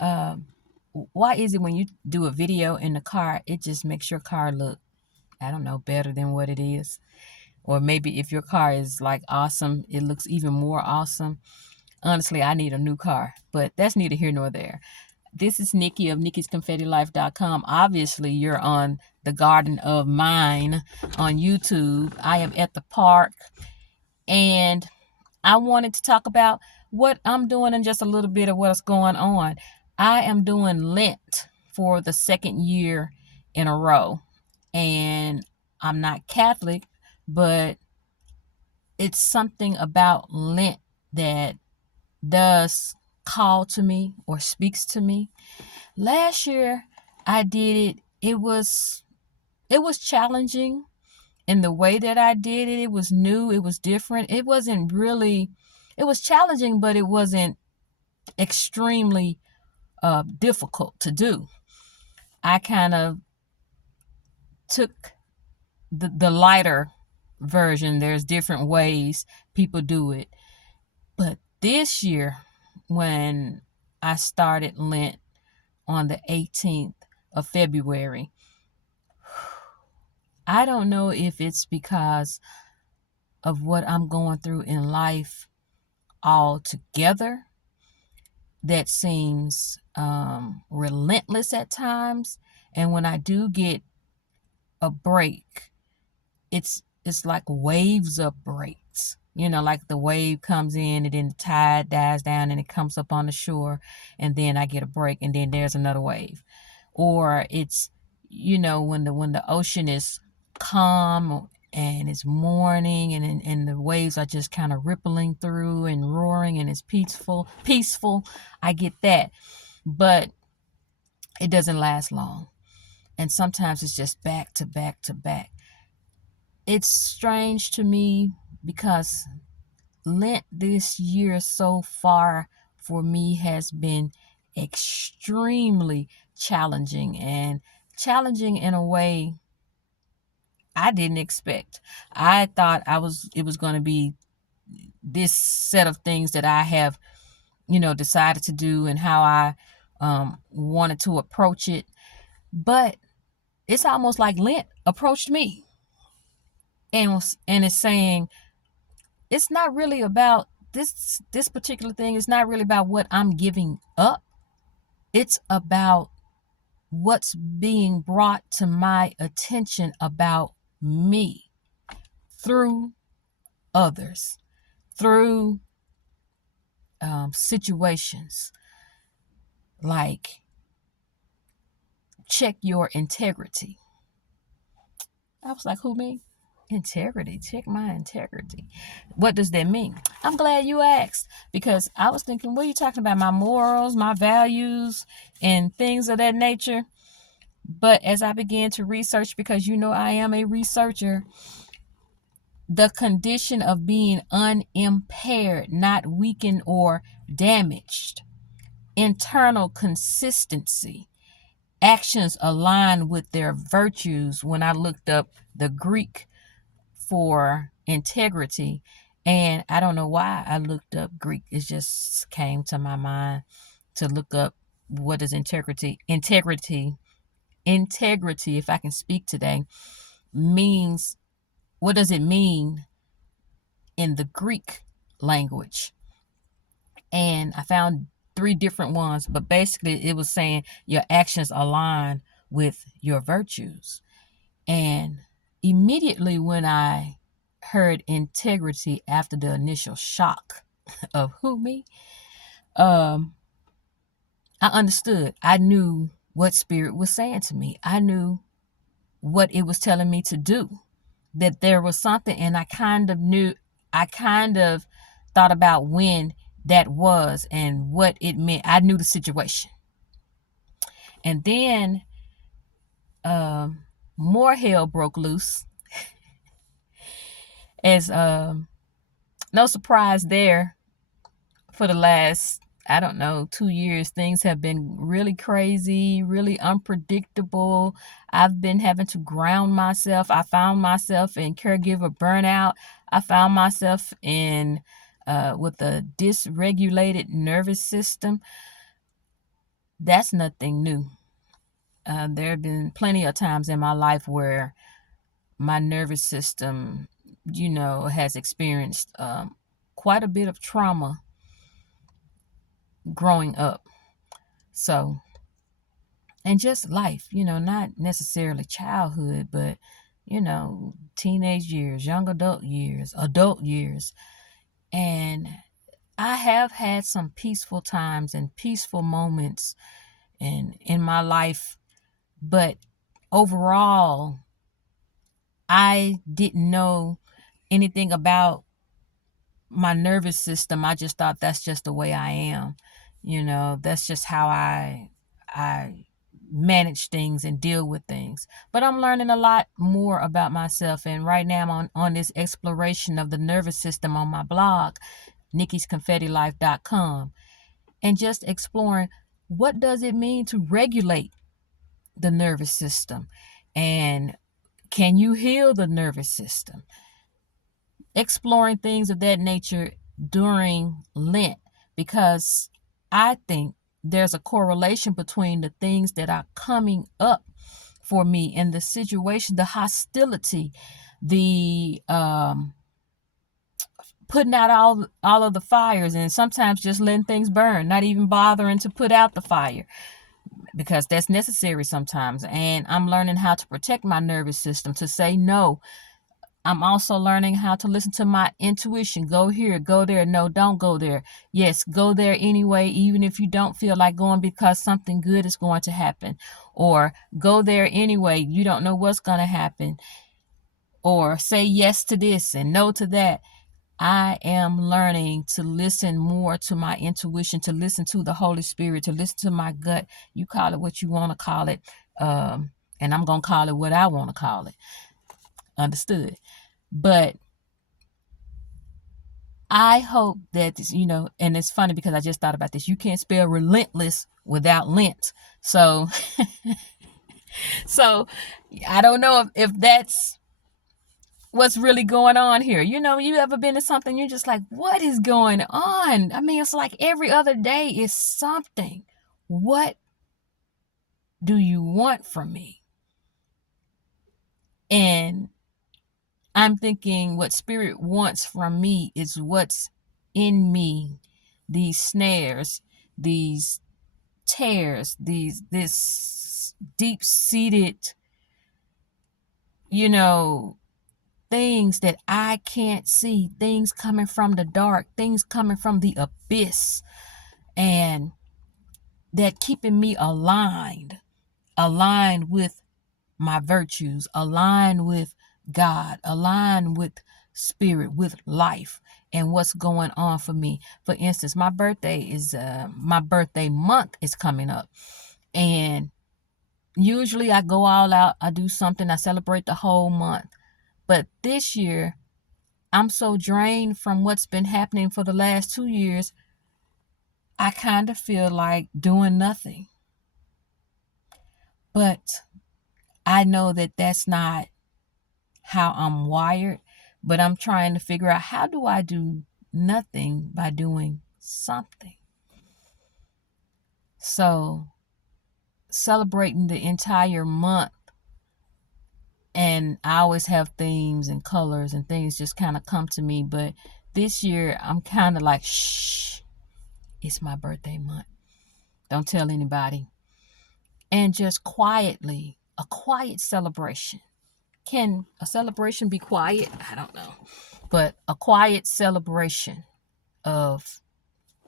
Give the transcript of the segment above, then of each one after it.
Um, why is it when you do a video in the car, it just makes your car look, I don't know, better than what it is? Or maybe if your car is like awesome, it looks even more awesome. Honestly, I need a new car, but that's neither here nor there. This is Nikki of Nikki'sConfettiLife.com. Obviously, you're on the Garden of Mine on YouTube. I am at the park, and I wanted to talk about what I'm doing and just a little bit of what's going on. I am doing Lent for the second year in a row, and I'm not Catholic, but it's something about Lent that does call to me or speaks to me. Last year I did it. It was challenging in the way that I did it. It was new, it was different. It was challenging, but it wasn't extremely difficult to do. I kind of took the lighter version. There's different ways people do it. But this year, when I started Lent on the 18th of February, I don't know if it's because of what I'm going through in life altogether that seems relentless at times. And when I do get a break, it's like waves of breaks. Like the wave comes in and then the tide dies down and it comes up on the shore, and then I get a break and then there's another wave. Or it's when the ocean is calm and it's morning, and the waves are just kind of rippling through and roaring and it's peaceful. I get that. But it doesn't last long. And sometimes it's just back to back to back. It's strange to me because Lent this year so far for me has been extremely challenging, and challenging in a way I didn't expect. I thought it was going to be this set of things that I have, decided to do and how I wanted to approach it. But it's almost like Lent approached me and it's saying it's not really about this particular thing. It's not really about what I'm giving up. It's about what's being brought to my attention about me through others, through situations like check your integrity. I was like, who, me? Integrity. Check my integrity. What does that mean? I'm glad you asked, because I was thinking, what are you talking about? My morals, my values, and things of that nature. But as I began to research, because I am a researcher, the condition of being unimpaired, not weakened or damaged, internal consistency, actions aligned with their virtues. When I looked up the Greek for integrity, and I don't know why I looked up Greek, it just came to my mind to look up what is integrity, if I can speak today, means, what does it mean in the Greek language? And I found three different ones, but basically it was saying your actions align with your virtues. And immediately when I heard integrity after the initial shock of who, me, um, I understood. I knew what spirit was saying to me. I knew what it was telling me to do. That there was something, and I kind of thought about when that was and what it meant. I knew the situation. And then more hell broke loose. As no surprise there, for the last, I don't know, 2 years, things have been really crazy, really unpredictable. I've been having to ground myself. I found myself in caregiver burnout. I found myself in with a dysregulated nervous system, that's nothing new. There have been plenty of times in my life where my nervous system, has experienced quite a bit of trauma growing up. So, and just life, not necessarily childhood, but, teenage years, young adult years. And I have had some peaceful times and peaceful moments in my life, but overall, I didn't know anything about my nervous system. I just thought that's just the way I am. That's just how I manage things and deal with things. But I'm learning a lot more about myself, and right now I'm on this exploration of the nervous system on my blog, nikkisconfettilife.com, and just exploring what does it mean to regulate the nervous system, and can you heal the nervous system? Exploring things of that nature during Lent, because I think there's a correlation between the things that are coming up for me and the situation, the hostility, the putting out all of the fires, and sometimes just letting things burn, not even bothering to put out the fire, because that's necessary sometimes. And I'm learning how to protect my nervous system, to say no. I'm also learning how to listen to my intuition. Go here, go there. No, don't go there. Yes, go there anyway, even if you don't feel like going, because something good is going to happen. Or go there anyway. You don't know what's going to happen. Or say yes to this and no to that. I am learning to listen more to my intuition, to listen to the Holy Spirit, to listen to my gut. You call it what you want to call it. And I'm going to call it what I want to call it. Understood? But I hope that, and it's funny because I just thought about this. You can't spell relentless without Lent. So, so I don't know if that's what's really going on here. You ever been to something, you're just like, what is going on? I mean, it's like every other day is something. What do you want from me? And I'm thinking what Spirit wants from me is what's in me. These snares, these tears, this deep-seated, things that I can't see, things coming from the dark, things coming from the abyss, and that keeping me aligned with my virtues, aligned with God, aligned with Spirit, with life, and what's going on for me. For instance, my birthday month is coming up, and usually I go all out, I do something, I celebrate the whole month. But this year, I'm so drained from what's been happening for the last 2 years, I kind of feel like doing nothing. But I know that that's not how I'm wired, but I'm trying to figure out, how do I do nothing by doing something? So, celebrating the entire month, and I always have themes and colors and things just kind of come to me, but this year I'm kind of like, shh, it's my birthday month. Don't tell anybody. And just quietly, a quiet celebration. Can a celebration be quiet? I don't know. But a quiet celebration of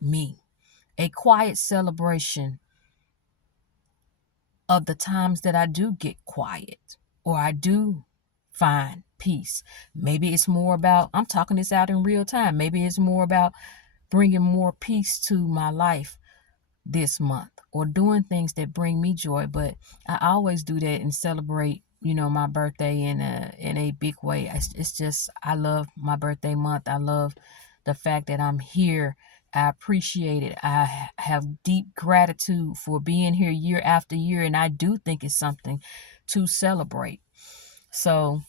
me. A quiet celebration of the times that I do get quiet, or I do find peace. Maybe it's more about, I'm talking this out in real time. Maybe it's more about bringing more peace to my life this month, or doing things that bring me joy. But I always do that and celebrate, my birthday in a big way. It's just, I love my birthday month. I love the fact that I'm here. I appreciate it. I have deep gratitude for being here year after year, and I do think it's something to celebrate. So,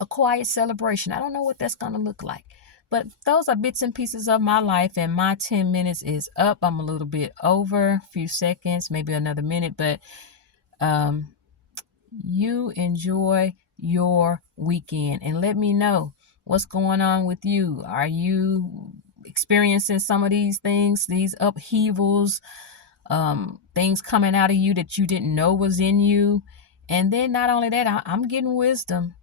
a quiet celebration. I don't know what that's going to look like, But those are bits and pieces of my life, and my 10 minutes is up. I'm a little bit over, a few seconds, maybe another minute, but um, you enjoy your weekend and let me know what's going on with you. Are you experiencing some of these things, these upheavals, things coming out of you that you didn't know was in you? And then not only that, I'm getting wisdom.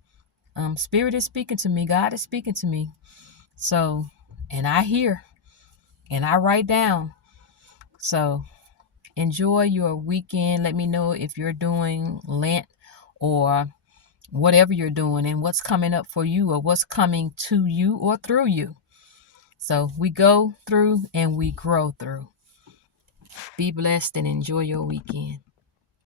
Spirit is speaking to me. God is speaking to me. So, and I hear and I write down. So enjoy your weekend. Let me know if you're doing Lent or whatever you're doing and what's coming up for you or what's coming to you or through you. So we go through and we grow through. Be blessed and enjoy your weekend.